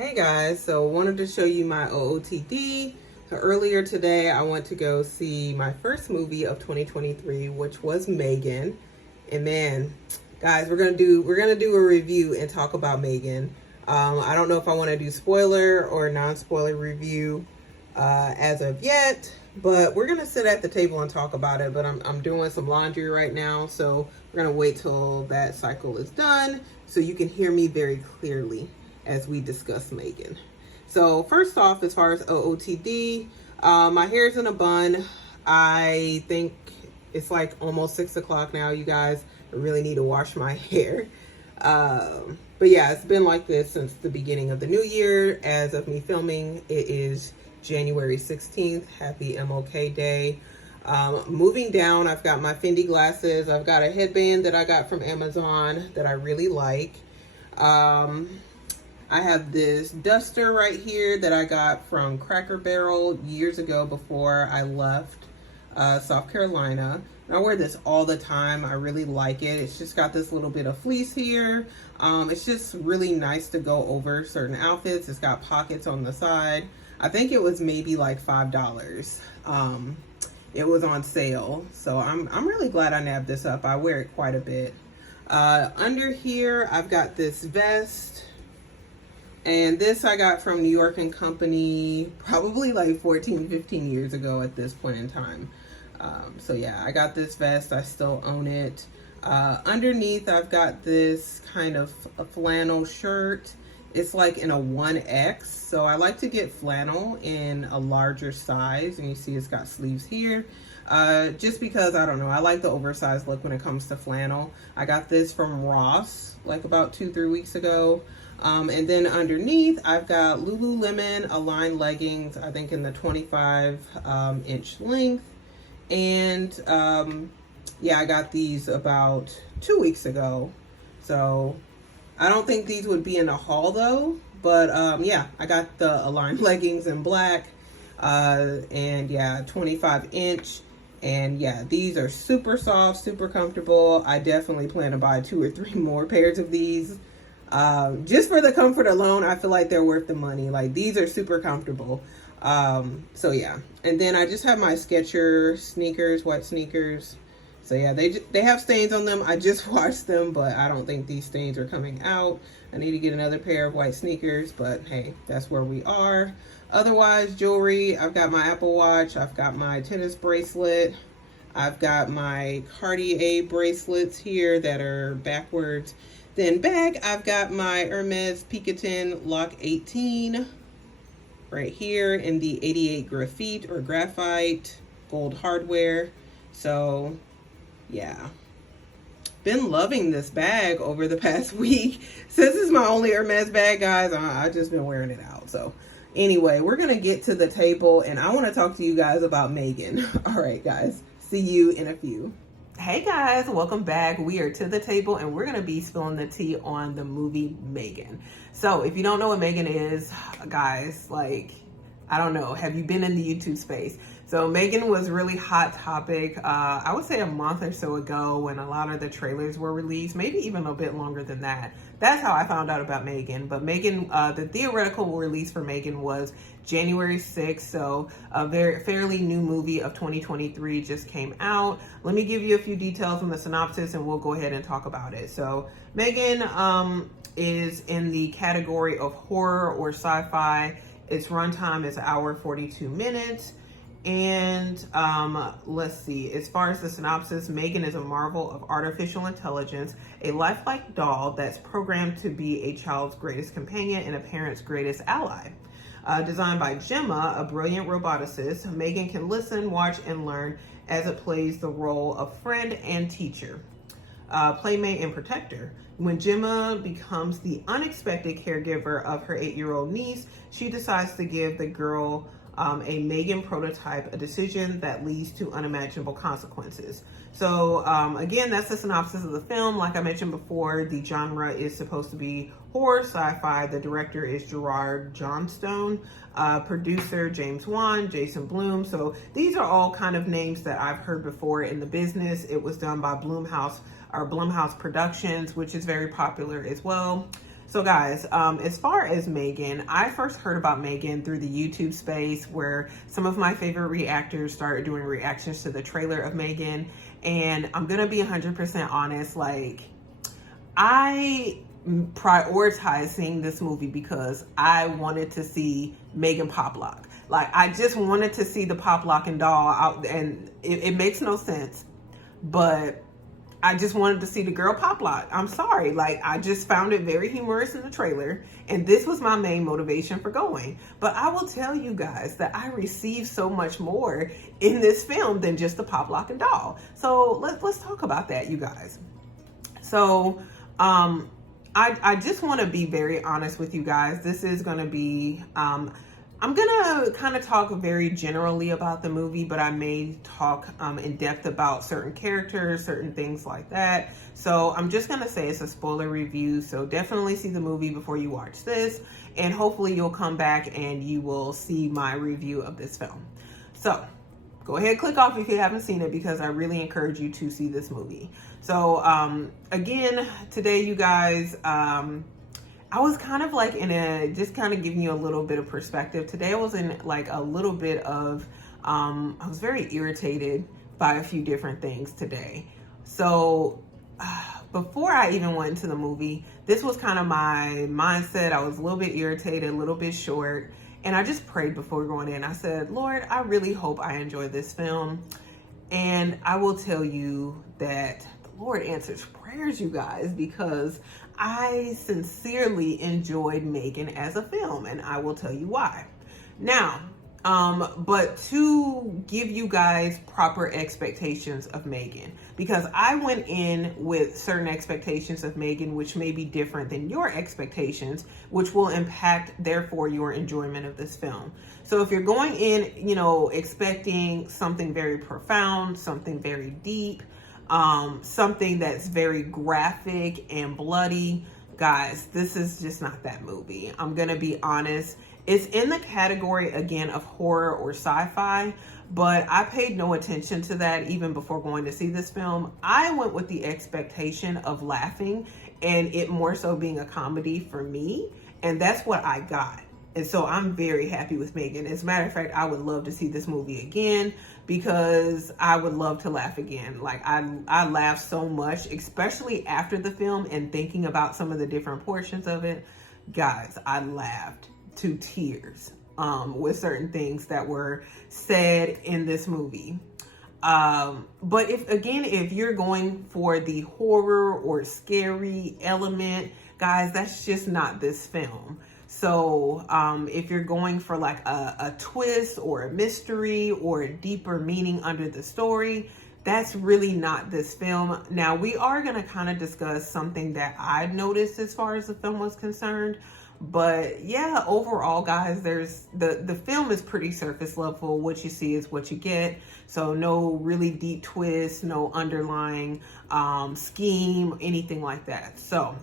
Hey guys, so wanted to show you my OOTD. So earlier today I went to go see my first movie of 2023, which was M3GAN. And man, guys, we're gonna do a review and talk about M3GAN. I don't know if I want to do spoiler or non-spoiler review as of yet, but we're gonna sit at the table and talk about it. But I'm doing some laundry right now, so we're gonna wait till that cycle is done so you can hear me very clearly as we discuss M3GAN. So first off, as far as OOTD, my hair's in a bun. I think it's like almost 6 o'clock now, you guys. I really need to wash my hair. But yeah, it's been like this since the beginning of the new year. As of me filming, it is January 16th. Happy MLK Day. Moving down, I've got my Fendi glasses. I've got a headband that I got from Amazon that I really like. I have this duster right here that I got from Cracker Barrel years ago before I left South Carolina. And I wear this all the time. I really like it. It's just got this little bit of fleece here. It's just really nice to go over certain outfits. It's got pockets on the side. I think it was maybe like $5. It was on sale. So I'm really glad I nabbed this up. I wear it quite a bit. Under here, I've got this vest. And this I got from New York & Company probably like 14, 15 years ago at this point in time. So yeah, I got this vest. I still own it. Underneath, I've got this kind of a flannel shirt. It's like in a 1X. So I like to get flannel in a larger size. And you see it's got sleeves here. Just because, I don't know, I like the oversized look when it comes to flannel. I got this from Ross like about 2-3 weeks ago. And then underneath, I've got Lululemon Align leggings, I think in the 25 inch length. And yeah, I got these about 2 weeks ago. So I don't think these would be in a haul though. But yeah, I got the Align leggings in black. And yeah, 25 inch. And yeah, these are super soft, super comfortable. I definitely plan to buy 2 or 3 more pairs of these. Just for the comfort alone, I feel like they're worth the money. Like, these are super comfortable. So yeah. And then I just have my Skechers sneakers, white sneakers. So yeah, they have stains on them. I just washed them, but I don't think these stains are coming out. I need to get another pair of white sneakers, but hey, that's where we are. Otherwise, jewelry, I've got my Apple Watch. I've got my tennis bracelet. I've got my Cartier bracelets here that are backwards. Then back, I've got my Hermes Picotin Lock 18 right here in the 88 graphite or graphite gold hardware. So yeah, been loving this bag over the past week. Since this is my only Hermes bag, guys, I've just been wearing it out. So anyway, we're gonna get to the table and I want to talk to you guys about M3GAN. All right, guys, see you in a few. Hey guys, welcome back. We are to the table and we're gonna be spilling the tea on the movie M3GAN. So if you don't know what M3GAN is, guys, like, I don't know, have you been in the YouTube space? So M3GAN was a really hot topic, I would say a month or so ago when a lot of the trailers were released, maybe even a bit longer than that. That's how I found out about M3GAN. But M3GAN, the theoretical release for M3GAN was January 6th. So a fairly new movie of 2023 just came out. Let me give you a few details on the synopsis and we'll go ahead and talk about it. So M3GAN is in the category of horror or sci-fi. Its runtime is 1 hour 42 minutes. And let's see, as far as the synopsis, M3GAN is a marvel of artificial intelligence, a lifelike doll that's programmed to be a child's greatest companion and a parent's greatest ally. Designed by Gemma, a brilliant roboticist, M3GAN can listen, watch, and learn as it plays the role of friend and teacher, playmate, and protector. When Gemma becomes the unexpected caregiver of her 8-year-old niece, she decides to give the girl a M3GAN prototype, a decision that leads to unimaginable consequences. So again, that's the synopsis of the film. Like I mentioned before, the genre is supposed to be horror, sci-fi. The director is Gerard Johnstone, producer James Wan, Jason Blum. So these are all kind of names that I've heard before in the business. It was done by Blumhouse Productions, which is very popular as well. So guys, as far as M3GAN, I first heard about M3GAN through the YouTube space where some of my favorite reactors started doing reactions to the trailer of M3GAN. And I'm gonna be 100% honest, like, I prioritized seeing this movie because I wanted to see M3GAN pop lock. Like, I just wanted to see the pop locking doll out, and it makes no sense, but I just wanted to see the girl pop lock. I'm sorry. Like, I just found it very humorous in the trailer, and this was my main motivation for going. But I will tell you guys that I received so much more in this film than just the pop lock and doll. So let's talk about that, you guys. So I just want to be very honest with you guys. This is going to be I'm gonna kind of talk very generally about the movie, but I may talk in depth about certain characters, certain things like that. So I'm just gonna say it's a spoiler review, so definitely see the movie before you watch this, and hopefully you'll come back and you will see my review of this film. So go ahead, click off if you haven't seen it, because I really encourage you to see this movie. So again, today, you guys, I was kind of like just kind of giving you a little bit of perspective. Today I was in like a little bit of, I was very irritated by a few different things today. So before I even went into the movie, this was kind of my mindset. I was a little bit irritated, a little bit short. And I just prayed before going in. I said, Lord, I really hope I enjoy this film. And I will tell you that the Lord answers prayers, you guys, because I sincerely enjoyed M3GAN as a film, and I will tell you why. Now, but to give you guys proper expectations of M3GAN, because I went in with certain expectations of M3GAN, which may be different than your expectations, which will impact, therefore, your enjoyment of this film. So if you're going in, you know, expecting something very profound, something very deep, something that's very graphic and bloody, guys, this is just not that movie. I'm gonna be honest. It's in the category, again, of horror or sci-fi, but I paid no attention to that even before going to see this film. I went with the expectation of laughing and it more so being a comedy for me, and that's what I got. And so I'm very happy with M3GAN. As a matter of fact, I would love to see this movie again because I would love to laugh again. Like, I laughed so much, especially after the film and thinking about some of the different portions of it. Guys, I laughed to tears with certain things that were said in this movie. But if you're going for the horror or scary element, guys, that's just not this film. So if you're going for like a twist or a mystery or a deeper meaning under the story, that's really not this film. Now, we are going to kind of discuss something that I've noticed as far as the film was concerned. But yeah, overall, guys, there's the film is pretty surface level. What you see is what you get. So no really deep twist, no underlying scheme, anything like that. So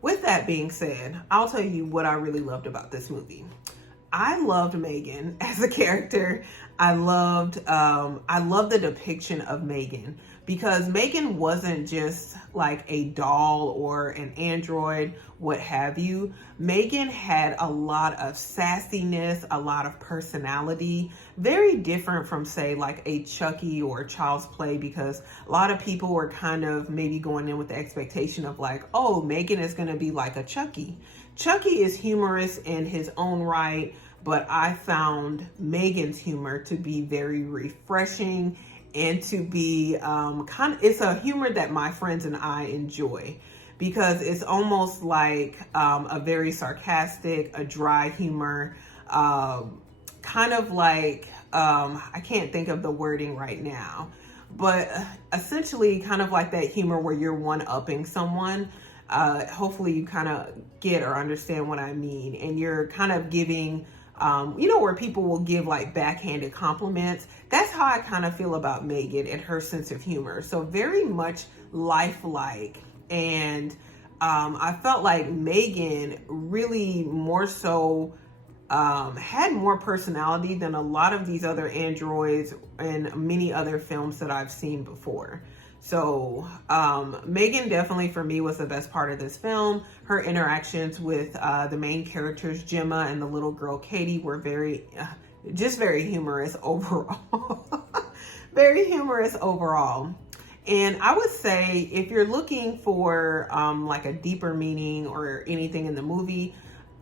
with that being said, I'll tell you what I really loved about this movie. I loved M3GAN as a character. I loved the depiction of M3GAN, because M3GAN wasn't just like a doll or an android, what have you. M3GAN had a lot of sassiness, a lot of personality, very different from, say, like a Chucky or a Child's Play, because a lot of people were kind of maybe going in with the expectation of like, oh, M3GAN is going to be like a Chucky. Chucky is humorous in his own right, but I found M3GAN's humor to be very refreshing and to be it's a humor that my friends and I enjoy, because it's almost like a very sarcastic, a dry humor, kind of like, I can't think of the wording right now, but essentially kind of like that humor where you're one-upping someone. Hopefully you kind of get or understand what I mean. And you're kind of giving, where people will give like backhanded compliments. That's how I kind of feel about M3GAN and her sense of humor. So very much lifelike. And I felt like M3GAN really more so had more personality than a lot of these other androids and many other films that I've seen before. So M3GAN definitely for me was the best part of this film. Her interactions with the main characters, Gemma and the little girl Katie, were just very humorous overall. Very humorous overall. And I would say if you're looking for like a deeper meaning or anything in the movie,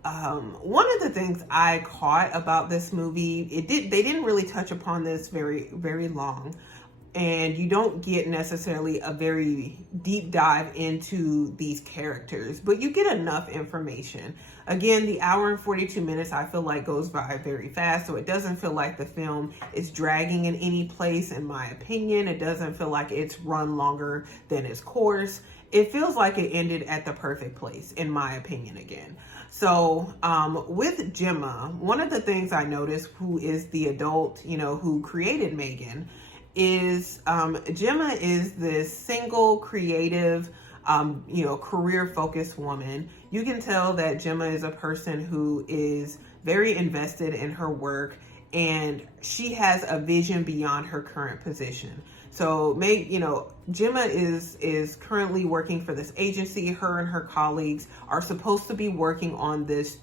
one of the things I caught about this movie, they didn't really touch upon this very long, and you don't get necessarily a very deep dive into these characters, but you get enough information. Again, the hour and 42 minutes I feel like goes by very fast, so it doesn't feel like the film is dragging in any place, in my opinion. It doesn't feel like it's run longer than its course. It feels like it ended at the perfect place, in my opinion, again. So with Gemma, one of the things I noticed, who is the adult, who created M3GAN, is Gemma is this single, creative, career-focused woman. You can tell that Gemma is a person who is very invested in her work, and she has a vision beyond her current position. So, Gemma is currently working for this agency. Her and her colleagues are supposed to be working on this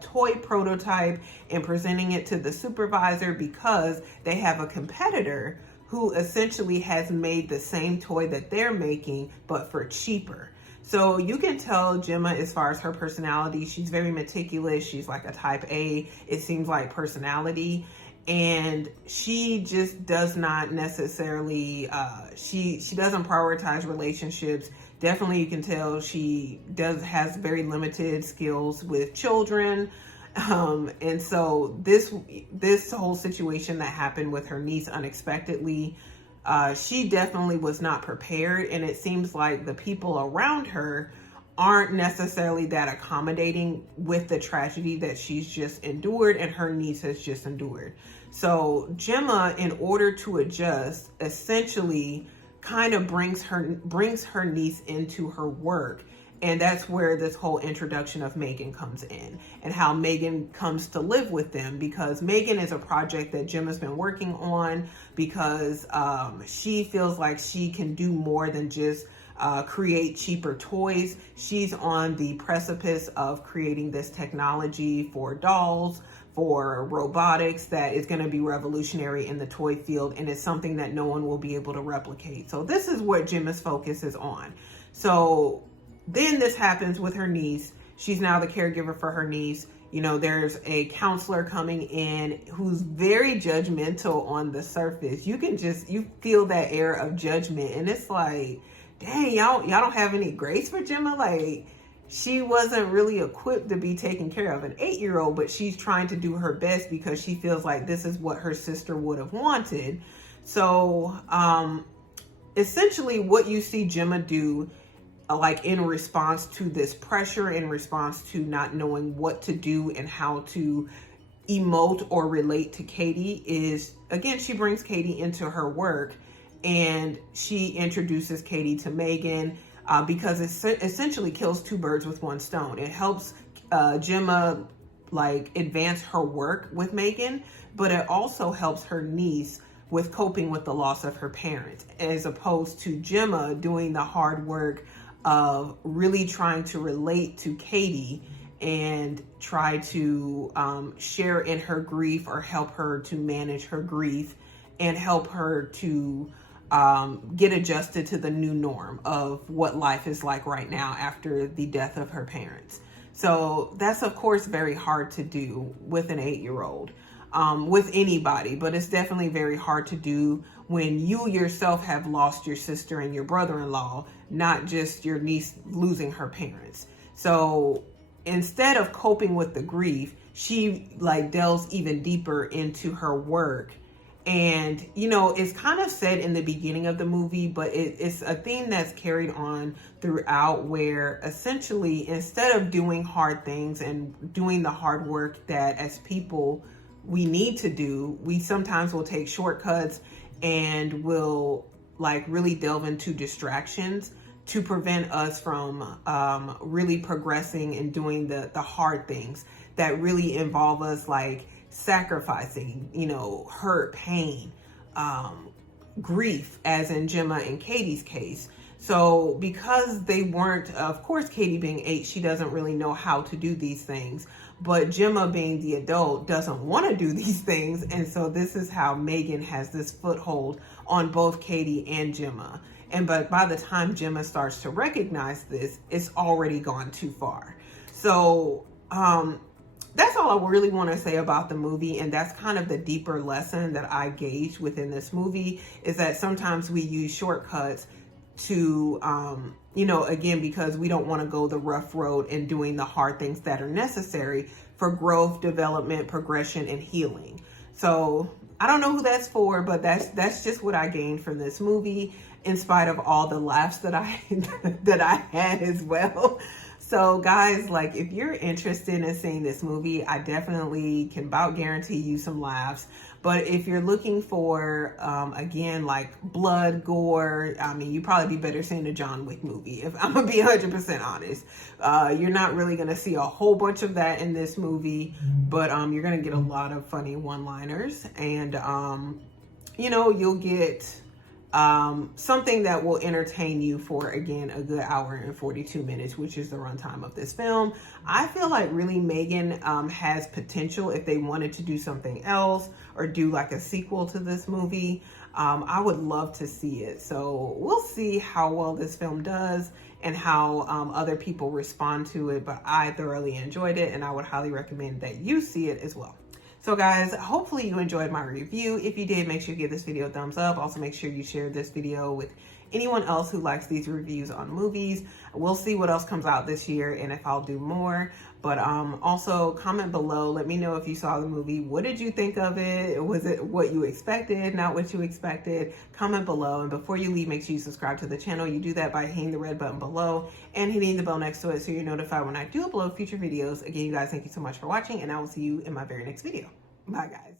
toy prototype and presenting it to the supervisor because they have a competitor who essentially has made the same toy that they're making, but for cheaper. So you can tell Gemma, as far as her personality, she's very meticulous. She's like a type A, it seems like, personality. And she just does not necessarily, she doesn't prioritize relationships. Definitely you can tell she has very limited skills with children. And so this whole situation that happened with her niece unexpectedly, she definitely was not prepared, and it seems like the people around her aren't necessarily that accommodating with the tragedy that she's just endured and her niece has just endured. So Gemma, in order to adjust, essentially kind of brings her niece into her work. And that's where this whole introduction of M3GAN comes in, and how M3GAN comes to live with them, because M3GAN is a project that Gemma's been working on because she feels like she can do more than just create cheaper toys. She's on the precipice of creating this technology for dolls, for robotics, that is going to be revolutionary in the toy field, and it's something that no one will be able to replicate. So this is what Gemma's focus is on. So then this happens with her niece. She's now the caregiver for her niece. There's a counselor coming in who's very judgmental on the surface. You feel that air of judgment, and it's like, dang, y'all don't have any grace for Gemma. Like, she wasn't really equipped to be taking care of an 8-year-old, but she's trying to do her best because she feels like this is what her sister would have wanted. So essentially what you see Gemma do, like in response to this pressure, in response to not knowing what to do and how to emote or relate to Katie, is, again, she brings Katie into her work, and she introduces Katie to M3GAN because it essentially kills two birds with one stone. It helps Gemma advance her work with M3GAN, but it also helps her niece with coping with the loss of her parents, as opposed to Gemma doing the hard work of really trying to relate to Katie and try to share in her grief, or help her to manage her grief, and help her to get adjusted to the new norm of what life is like right now after the death of her parents. So that's, of course, very hard to do with an 8-year-old, with anybody, but it's definitely very hard to do when you yourself have lost your sister and your brother-in-law, not just your niece losing her parents. So instead of coping with the grief, she delves even deeper into her work. And, it's kind of said in the beginning of the movie, but it's a theme that's carried on throughout, where essentially, instead of doing hard things and doing the hard work that as people we need to do, we sometimes will take shortcuts and will really delve into distractions to prevent us from really progressing and doing the hard things that really involve us, like sacrificing, hurt, pain, grief, as in Gemma and Katie's case. So because they weren't, of course, Katie being 8, she doesn't really know how to do these things. But Gemma being the adult doesn't want to do these things. And so this is how M3GAN has this foothold on both Katie and Gemma. But by the time Gemma starts to recognize this, it's already gone too far. So that's all I really want to say about the movie. And that's kind of the deeper lesson that I gauged within this movie, is that sometimes we use shortcuts to, again, because we don't want to go the rough road and doing the hard things that are necessary for growth, development, progression, and healing. So I don't know who that's for, but that's just what I gained from this movie, in spite of all the laughs that I that I had as well. So guys, like, if you're interested in seeing this movie, I definitely can about guarantee you some laughs. But if you're looking for, again, like blood, gore, I mean, you'd probably be better seeing a John Wick movie, if I'm gonna be 100% honest. You're not really gonna see a whole bunch of that in this movie, but you're gonna get a lot of funny one-liners, and you'll get something that will entertain you for, again, a good hour and 42 minutes, which is the runtime of this film. I feel like really M3GAN has potential if they wanted to do something else or do like a sequel to this movie. I would love to see it. So we'll see how well this film does and how other people respond to it. But I thoroughly enjoyed it, and I would highly recommend that you see it as well. So guys, hopefully you enjoyed my review. If you did, make sure you give this video a thumbs up. Also, make sure you share this video with anyone else who likes these reviews on movies. We'll see what else comes out this year and if I'll do more. But also comment below. Let me know if you saw the movie. What did you think of it? Was it what you expected, not what you expected? Comment below. And before you leave, make sure you subscribe to the channel. You do that by hitting the red button below and hitting the bell next to it so you're notified when I do upload future videos. Again, you guys, thank you so much for watching, and I will see you in my very next video. Bye, guys.